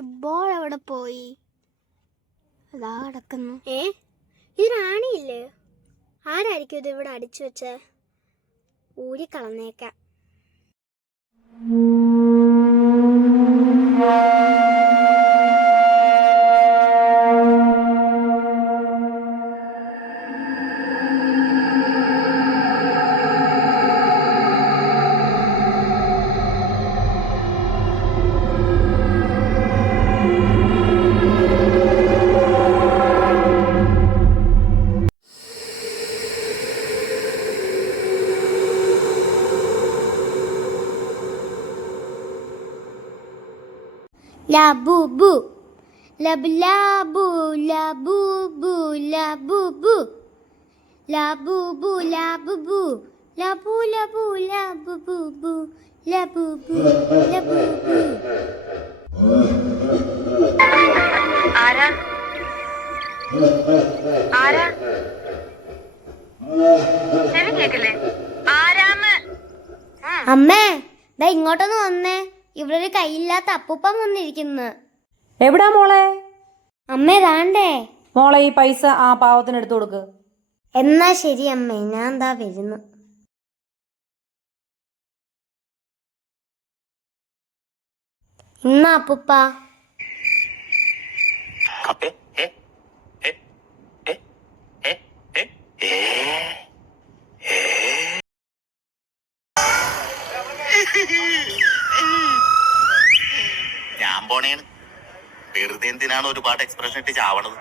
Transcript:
Ball എവിടെ പോയി. അതാ കിടക്കുന്നു. ഏ? ഇത് റാണിയില്ലേ? ആരായിരിക്കും ഇത് ഇവിടെ അടിച്ചു വെച്ച? ഊരി ലബുബു ലബ് ലാബു ലബുബു ലബുബു ലബുബു ലബുബു ലബു ലബു ലബുബു ലബുബു ലബുബു ആരാ? ആരാ കേക്കില്ലേ ആരാന്ന്? അമ്മേ ദാ ഇങ്ങോട്ടൊന്ന് വന്നേ. ഇവിടെ ഒരു കയ്യില്ലാത്ത അപ്പൂപ്പൻ വന്നിരിക്കുന്നു. എവിടാ മോളെ? അമ്മേ താണ്ടേ മോളെ ഈ പൈസ ആ പാവത്തിന് എടുത്തു കൊടുക്ക്. എന്നാ ശരി അമ്മേ ഞാൻ എന്താ വരുന്നു. ഇന്നാ അപ്പൂപ്പ അപ്പേ ഏ ഏ ഏ ഏ ഏ ഏ ഞാൻ പോണേന്ന്. വെറുതെ എന്തിനാണ് ഒരുപാട് എക്സ്പ്രഷൻ ഇട്ട് ചാവണത്?